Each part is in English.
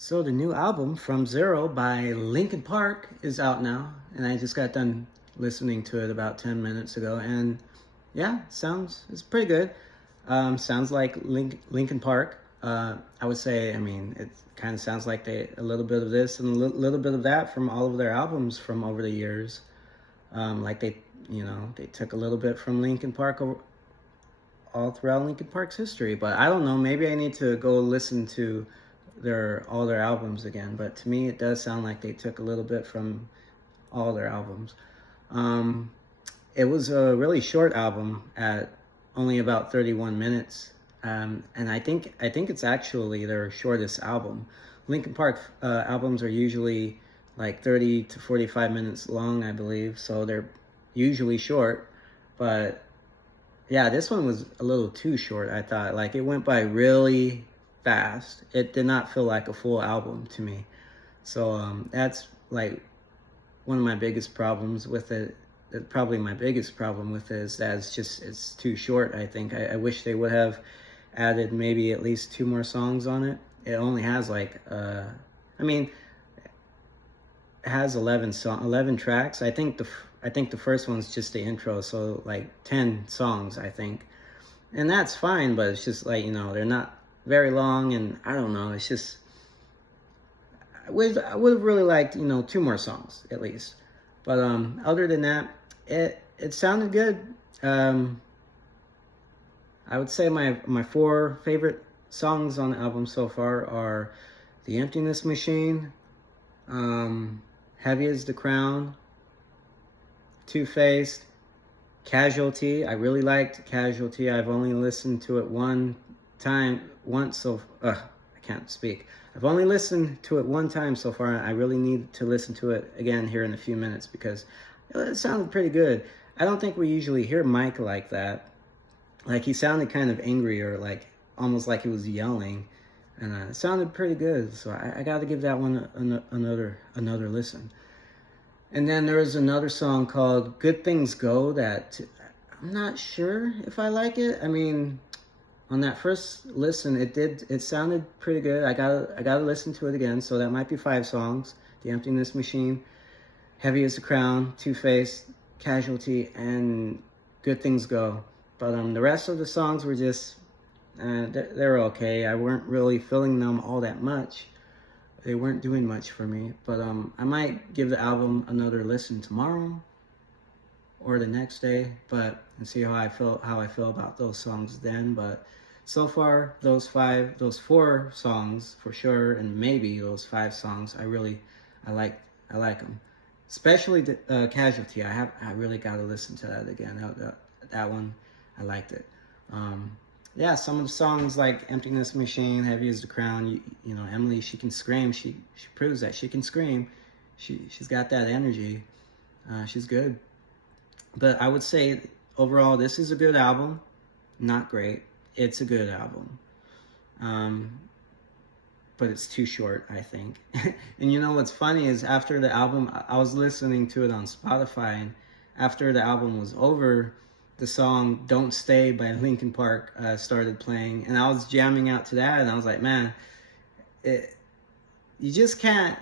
So the new album From Zero by Linkin Park is out now, and I just got done listening to it about 10 minutes ago, and yeah, it's pretty good. Sounds like Linkin Park. I would say, I mean, it kind of sounds like they a little bit of this and a little bit of that from all of their albums from over the years. Like they took a little bit from Linkin Park all throughout Linkin Park's history. But I don't know. Maybe I need to go listen to their all their albums again. But to me, it does sound like they took a little bit from all their albums. Um, it was a really short album at only about 31 minutes, and I think it's actually their shortest album. Linkin Park albums are usually like 30 to 45 minutes long, I believe, so they're usually short. But yeah, this one was a little too short, I thought. Like, it went by really fast. It did not feel like a full album to me. So that's like one of my biggest problems with it. Probably my biggest problem with it is that it's too short. I think I wish they would have added maybe at least two more songs on it. It only has like I mean, it has 11 tracks. I think the first one's just the intro, so like 10 songs, I think. And that's fine, but it's just like, they're not very long, and I don't know, it's just I would have really liked, two more songs at least. But other than that, it sounded good. I would say my four favorite songs on the album so far are The Emptiness Machine, Heavy as the Crown, Two-Faced, Casualty. I really liked Casualty. I've only listened to it once, so I can't speak. I've only listened to it one time so far. I really need to listen to it again here in a few minutes because it sounded pretty good. I don't think we usually hear Mike like that. Like, he sounded kind of angry, or like almost like he was yelling, and it sounded pretty good. So I got to give that one another listen. And then there is another song called Good Things Go that I'm not sure if I like it. I mean, on that first listen, it sounded pretty good. I gotta listen to it again. So that might be 5 songs: The Emptiness Machine, Heavy as the Crown, Two-Faced, Casualty, and Good Things Go. But the rest of the songs were just they're okay. I weren't really feeling them all that much. They weren't doing much for me. But I might give the album another listen tomorrow or the next day, and see how I feel about those songs then. But so far, those 4 songs for sure, and maybe those 5 songs, I like them. Especially the Casualty. I really got to listen to that again. That one, I liked it. Yeah, some of the songs like Emptiness Machine, Heavy as the Crown, Emily, she can scream. She proves that she can scream. She's got that energy. She's good. But I would say overall, this is a good album. Not great. It's a good album. But it's too short, I think. And what's funny is, after the album, I was listening to it on Spotify, and after the album was over, the song Don't Stay by Linkin Park started playing, and I was jamming out to that, and I was like, man, you just can't,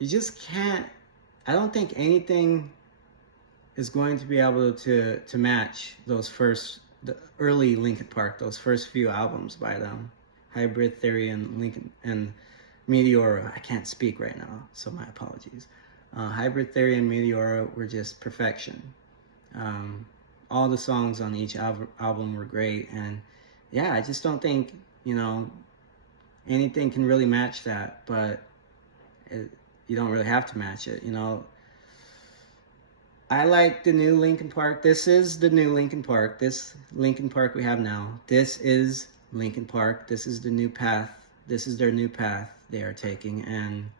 I don't think anything is going to be able to match the early Linkin Park, those first few albums by them. Hybrid Theory and Lincoln and Meteora. I can't speak right now, so my apologies. Hybrid Theory and Meteora were just perfection. All the songs on each album were great, and yeah, I just don't think anything can really match that. But you don't really have to match it. I like the new Linkin Park. This is the new Linkin Park. This Linkin Park we have now. This is Linkin Park. This is the new path. This is their new path they are taking. And,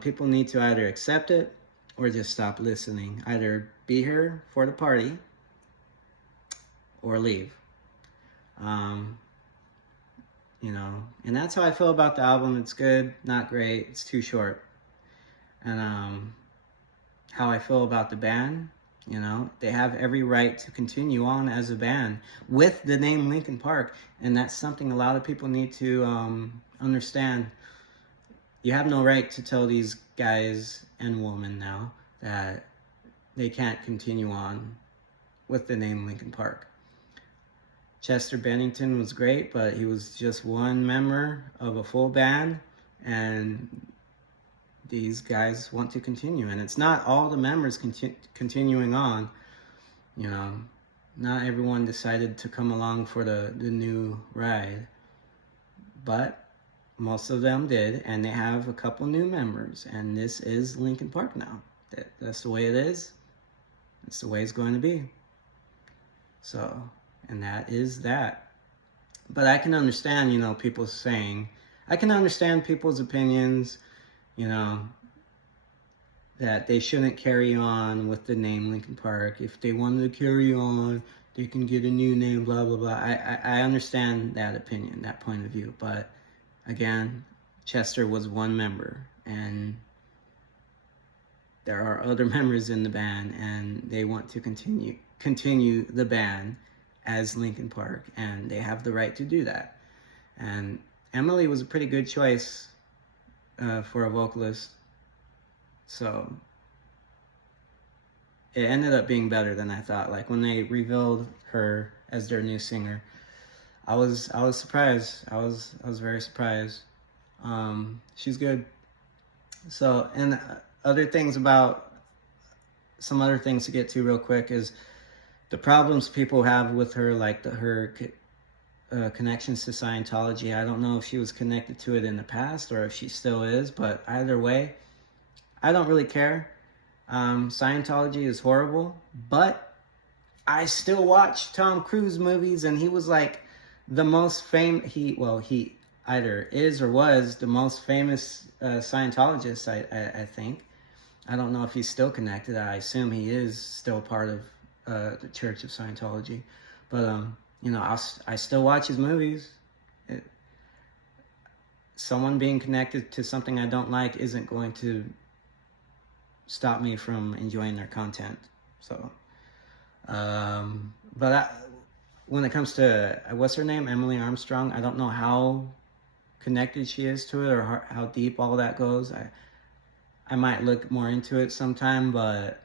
people need to either accept it or just stop listening. Either be here for the party or leave. And that's how I feel about the album. It's good, not great. It's too short. And how I feel about the band, they have every right to continue on as a band with the name Linkin Park, and that's something a lot of people need to understand. you have no right to tell these guys and women now that they can't continue on with the name Linkin Park. Chester Bennington was great, but he was just one member of a full band, and these guys want to continue. And it's not all the members continuing on, you know. Not everyone decided to come along for the new ride, but most of them did, and they have a couple new members, and this is Linkin Park now. That's the way it is. That's the way it's going to be. So, and that is that. But I can understand, you know, people saying, I can understand people's opinions, you know, that they shouldn't carry on with the name Linkin Park. If they wanted to carry on, they can get a new name, blah, blah, blah. I understand that opinion, that point of view. But again, Chester was one member, and there are other members in the band, and they want to continue the band as Linkin Park, and they have the right to do that. And Emily was a pretty good choice for a vocalist. So it ended up being better than I thought. Like when they revealed her as their new singer, I was surprised. I was very surprised. She's good. So, and other things about, some other things to get to real quick is the problems people have with her, like her connections to Scientology. I don't know if she was connected to it in the past or if she still is, but either way, I don't really care. Scientology is horrible, but I still watch Tom Cruise movies, and he was like the most famous, he either is or was the most famous Scientologist, I think. I don't know if he's still connected. I assume he is still part of the Church of Scientology. But, you know, I still watch his movies. Someone being connected to something I don't like isn't going to stop me from enjoying their content. So, but when it comes to, what's her name? Emily Armstrong. I don't know how connected she is to it or how deep all that goes. I might look more into it sometime, but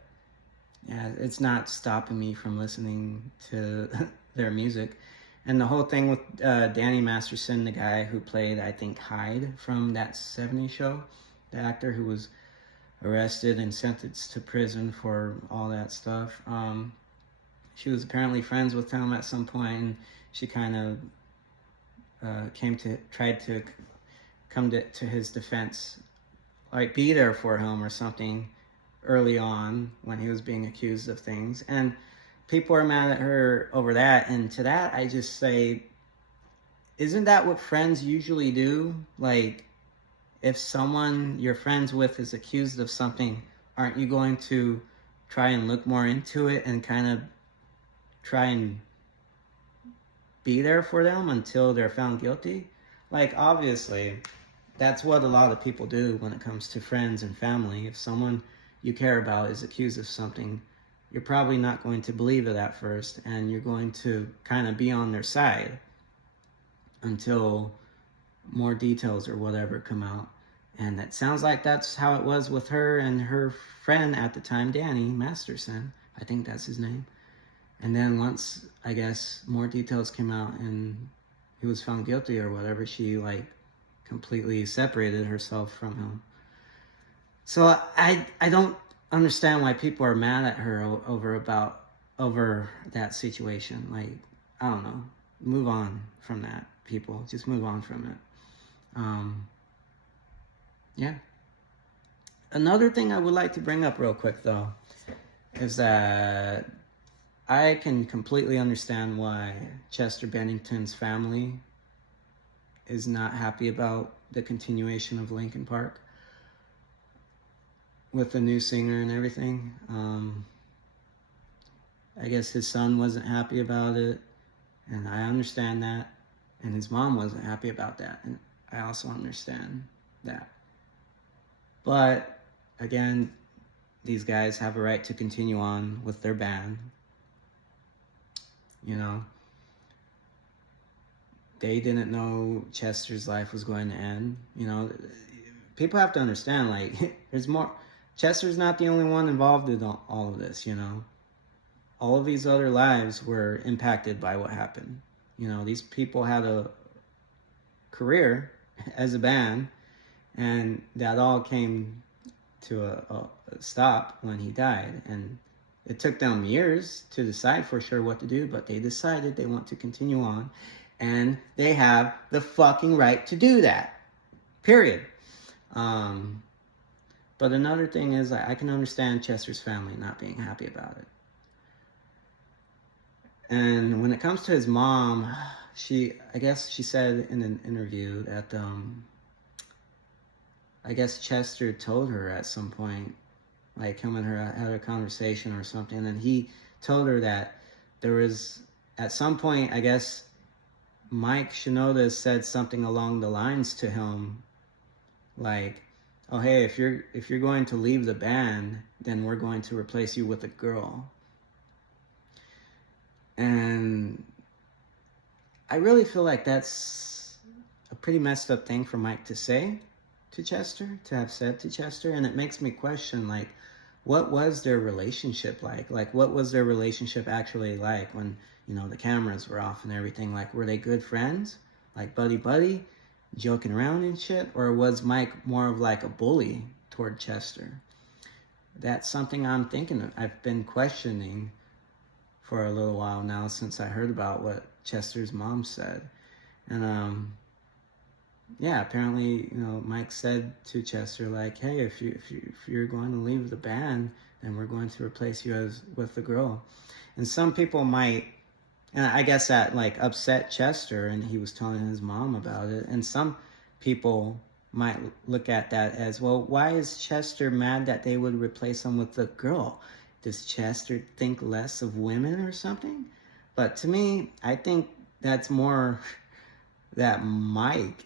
yeah, it's not stopping me from listening to their music. And the whole thing with Danny Masterson, the guy who played, I think, Hyde from that 70s show, the actor who was arrested and sentenced to prison for all that stuff. She was apparently friends with him at some point, and she kind of tried to come to his defense, like be there for him or something early on when he was being accused of things. And people are mad at her over that. And to that, I just say, isn't that what friends usually do? Like, if someone you're friends with is accused of something, aren't you going to try and look more into it and kind of try and be there for them until they're found guilty? Like, obviously, that's what a lot of people do when it comes to friends and family. If someone you care about is accused of something, you're probably not going to believe it at first, and you're going to kind of be on their side until more details or whatever come out. And it sounds like that's how it was with her and her friend at the time, Danny Masterson. I think that's his name. And then once, I guess, more details came out and he was found guilty or whatever, she like completely separated herself from him. So I don't understand why people are mad at her over that situation. Like, I don't know. Move on from that, people. Just move on from it. Yeah. Another thing I would like to bring up real quick, though, is that I can completely understand why Chester Bennington's family is not happy about the continuation of Linkin Park with the new singer and everything. I guess his son wasn't happy about it, and I understand that. And his mom wasn't happy about that, and I also understand that. But again, these guys have a right to continue on with their band. You know, they didn't know Chester's life was going to end. You know, people have to understand, like, there's more. Chester's not the only one involved in all of this, you know. All of these other lives were impacted by what happened. You know, these people had a career as a band, and that all came to a stop when he died. And it took them years to decide for sure what to do, but they decided they want to continue on, and they have the fucking right to do that. Period. But another thing is, I can understand Chester's family not being happy about it. And when it comes to his mom, I guess she said in an interview that, I guess Chester told her at some point, like him and her had a conversation or something, and he told her that there was, at some point, I guess Mike Shinoda said something along the lines to him, like, oh, hey, if you're going to leave the band, then we're going to replace you with a girl. And I really feel like that's a pretty messed up thing for Mike to say to Chester, to have said to Chester. And it makes me question, like, what was their relationship like? Like, what was their relationship actually like when, you know, the cameras were off and everything? Like, were they good friends? Like, buddy, joking around and shit? Or was Mike more of like a bully toward Chester? That's something I'm thinking of. I've been questioning for a little while now since I heard about what Chester's mom said. And yeah, apparently, you know, Mike said to Chester, like, hey, if you're going to leave the band, then we're going to replace you with the girl. And some people might, and I guess that like upset Chester, and he was telling his mom about it. And some people might look at that as, well, why is Chester mad that they would replace him with the girl? Does Chester think less of women or something? But to me, I think that's more that Mike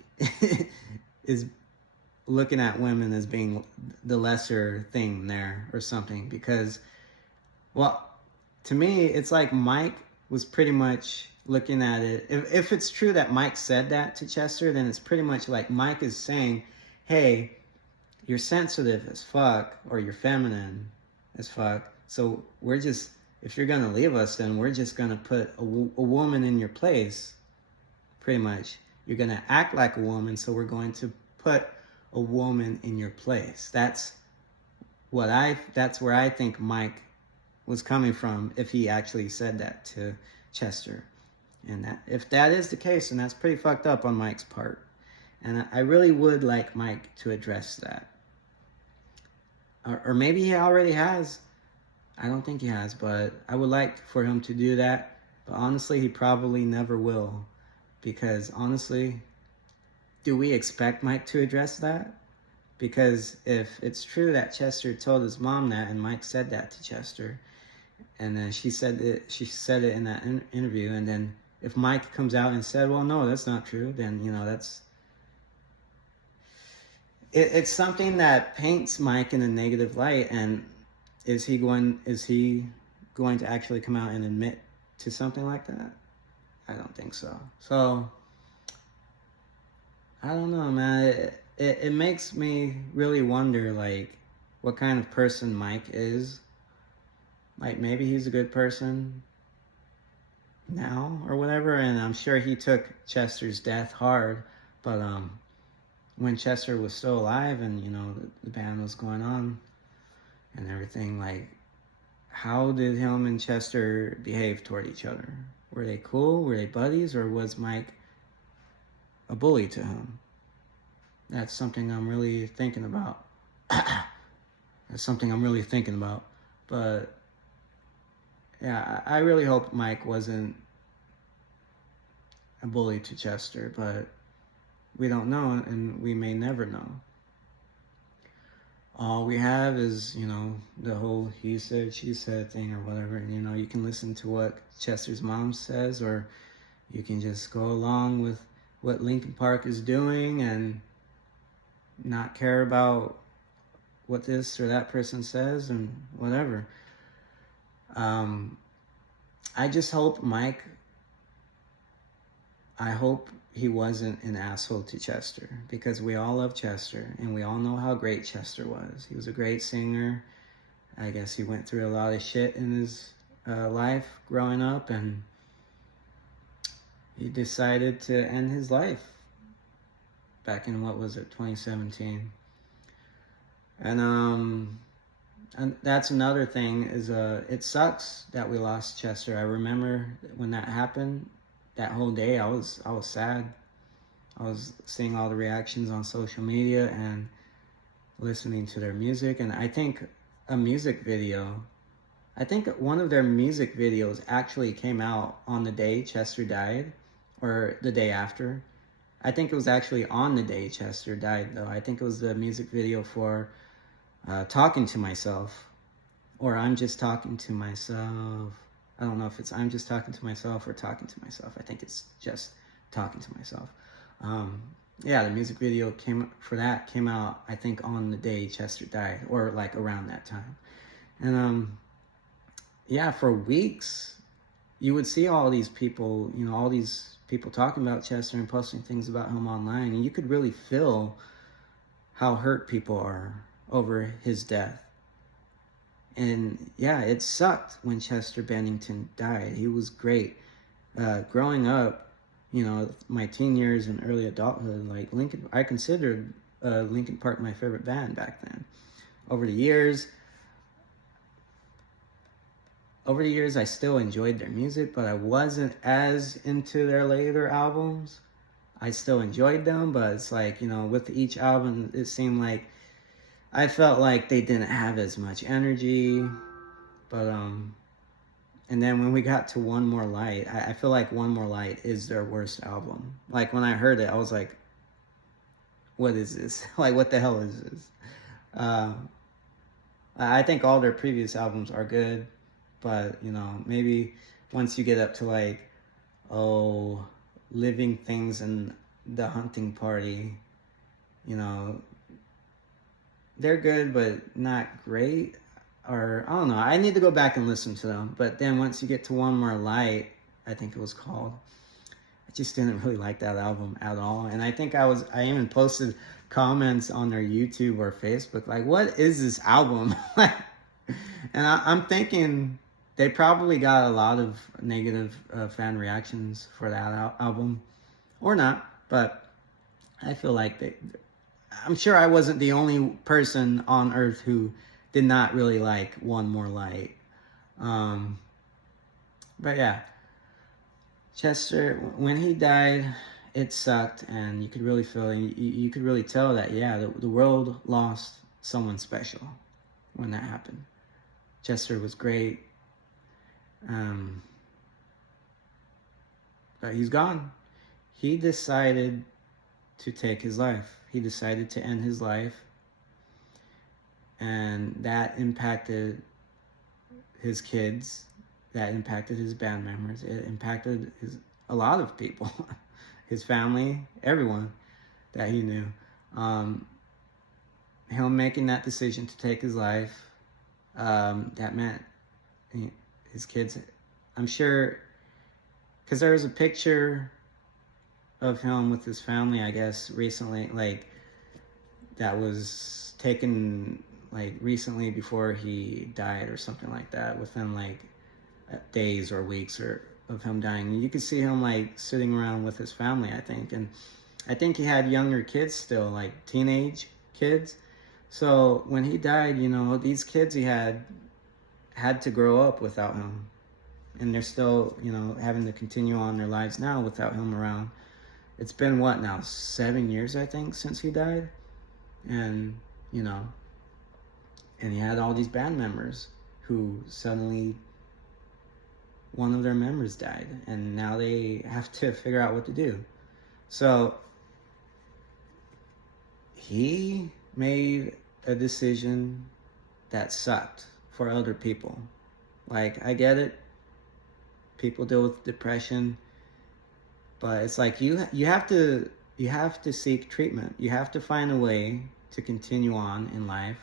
is looking at women as being the lesser thing there or something. Because, well, to me, it's like Mike was pretty much looking at it. If it's true that Mike said that to Chester, then it's pretty much like Mike is saying, hey, you're sensitive as fuck, or you're feminine as fuck. So we're just, if you're going to leave us, then we're just going to put a woman in your place, pretty much. You're going to act like a woman, so we're going to put a woman in your place. That's where I think Mike was coming from if he actually said that to Chester. And that, if that is the case, then that's pretty fucked up on Mike's part. And I really would like Mike to address that. Or maybe he already has. I don't think he has, but I would like for him to do that. But honestly, he probably never will. Because honestly, do we expect Mike to address that? Because if it's true that Chester told his mom that, and Mike said that to Chester, and then she said it in that interview, and then if Mike comes out and said, well, no, that's not true, then, you know, it's something that paints Mike in a negative light. And is he going to actually come out and admit to something like that? I don't think so. So I don't know, man. It makes me really wonder, like, what kind of person Mike is. Like, maybe he's a good person now or whatever, and I'm sure he took Chester's death hard, but when Chester was still alive and, you know, the band was going on and everything, like, how did him and Chester behave toward each other? Were they cool? Were they buddies? Or was Mike a bully to him? That's something I'm really thinking about. But yeah, I really hope Mike wasn't a bully to Chester, but we don't know, and we may never know. All we have is, you know, the whole he said, she said thing or whatever. And, you know, you can listen to what Chester's mom says, or you can just go along with what Linkin Park is doing and not care about what this or that person says and whatever. I just hope Mike I hope he wasn't an asshole to Chester, because we all love Chester and we all know how great Chester was. He was a great singer. I guess he went through a lot of shit in his life growing up, and he decided to end his life back in, what was it, 2017. And that's another thing is it sucks that we lost Chester. I remember when that happened, that whole day I was sad. I was seeing all the reactions on social media and listening to their music, and I think one of their music videos actually came out on the day Chester died, or the day after. I think it was actually on the day Chester died, though. I think it was the music video for Talking to Myself, or I'm Just Talking to Myself. I don't know if it's I'm Just Talking to Myself or Talking to Myself. I think it's just Talking to Myself. Yeah, the music video came out, I think, on the day Chester died, or like around that time. And yeah, for weeks, you would see all these people, talking about Chester and posting things about him online, and you could really feel how hurt people are over his death. And yeah, it sucked when Chester Bennington died. He was great. Growing up, my teen years and early adulthood, like Linkin, I considered Linkin Park my favorite band back then. Over the years, I still enjoyed their music, but I wasn't as into their later albums. I still enjoyed them, but it's like, with each album, it seemed like I felt like they didn't have as much energy. But and then when we got to One More Light, I feel like One More Light is their worst album. Like, when I heard it, I was like, what is this? Like, what the hell is this? I think all their previous albums are good, but, maybe once you get up to, like, Living Things and The Hunting Party, they're good, but not great. Or, I don't know, I need to go back and listen to them. But then once you get to One More Light, I think it was called, I just didn't really like that album at all. And I think I even posted comments on their YouTube or Facebook, like, what is this album? And I'm thinking they probably got a lot of negative fan reactions for that album. Or not, but I feel like I'm sure I wasn't the only person on earth who did not really like One More Light. But yeah, Chester, when he died, it sucked, and you could really feel, you could really tell that, yeah, the world lost someone special when that happened. Chester was great, but he's gone. He decided to take his life. He decided to end his life. And that impacted his kids. That impacted his band members. It impacted a lot of people. His family, everyone that he knew. Him making that decision to take his life, that meant his kids, I'm sure, because there was a picture of him with his family, I guess, recently, like, that was taken, like, recently before he died or something like that, within, like, days or weeks of him dying. You could see him, like, sitting around with his family, I think. And I think he had younger kids still, like, teenage kids. So when he died, these kids he had to grow up without him. And they're still, having to continue on their lives now without him around. It's been, what now, 7 years, I think, since he died? And, and he had all these band members who suddenly, one of their members died, and now they have to figure out what to do. So he made a decision that sucked for other people. Like, I get it. People deal with depression. But it's like you have to seek treatment. You have to find a way to continue on in life.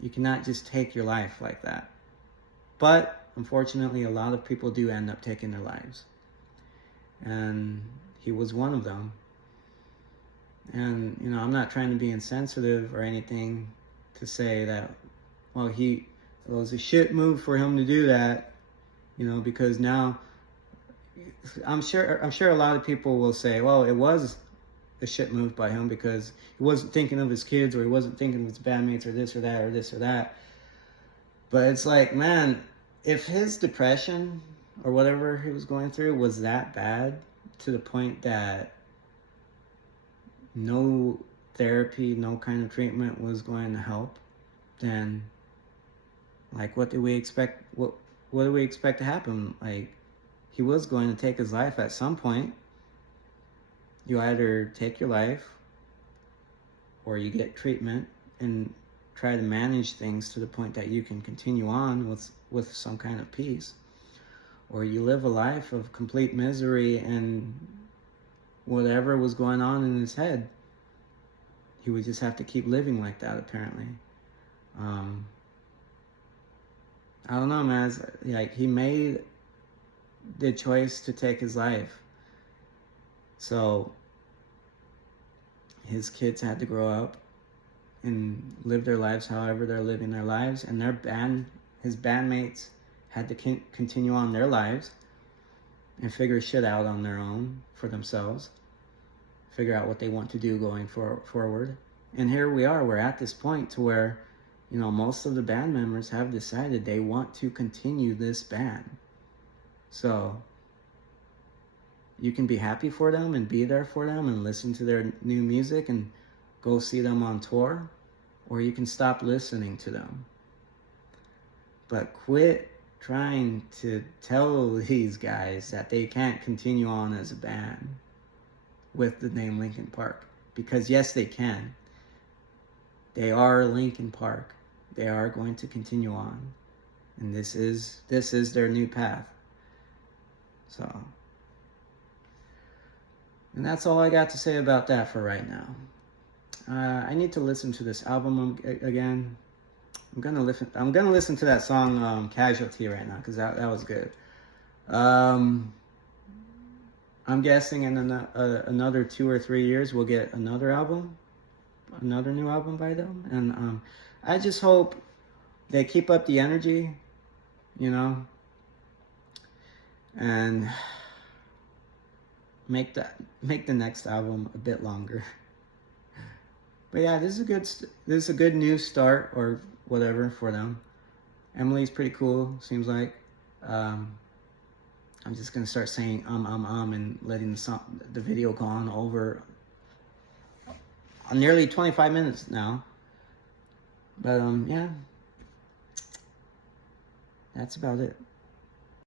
You cannot just take your life like that. But unfortunately, a lot of people do end up taking their lives. and he was one of them. And, you know, I'm not trying to be insensitive or anything to say that, well, it was a shit move for him to do that, you know, because now I'm sure a lot of people will say, well, it was a shit move by him because he wasn't thinking of his kids, or he wasn't thinking of his bandmates, or this or that or this or that. But it's like, man, if his depression or whatever he was going through was that bad to the point that no therapy, no kind of treatment was going to help, then like what do we expect? What do we expect to happen? Like, he was going to take his life at some point. You either take your life or you get treatment and try to manage things to the point that you can continue on with some kind of peace, or you live a life of complete misery and whatever was going on in his head, he would just have to keep living like that, apparently. I don't know, man. It's like he made the choice to take his life. So his kids had to grow up and live their lives however they're living their lives, and his bandmates had to continue on their lives and figure shit out on their own for themselves, figure out what they want to do going forward. And here we are, we're at this point to where, you know, most of the band members have decided they want to continue this band. So you can be happy for them and be there for them and listen to their new music and go see them on tour, or you can stop listening to them. But quit trying to tell these guys that they can't continue on as a band with the name Linkin Park, because yes, they can. They are Linkin Park. They are going to continue on, and this is their new path. So, and that's all I got to say about that for right now. I need to listen to this album again. I'm gonna listen to that song "Casualty" right now, because that was good. I'm guessing in another 2 or 3 years we'll get another new album by them, and I just hope they keep up the energy, you know, and make the next album a bit longer. But yeah, this is a good new start or whatever for them. Emily's pretty cool, seems like. I'm just gonna start saying and letting the video go on over nearly 25 minutes now. But yeah, that's about it.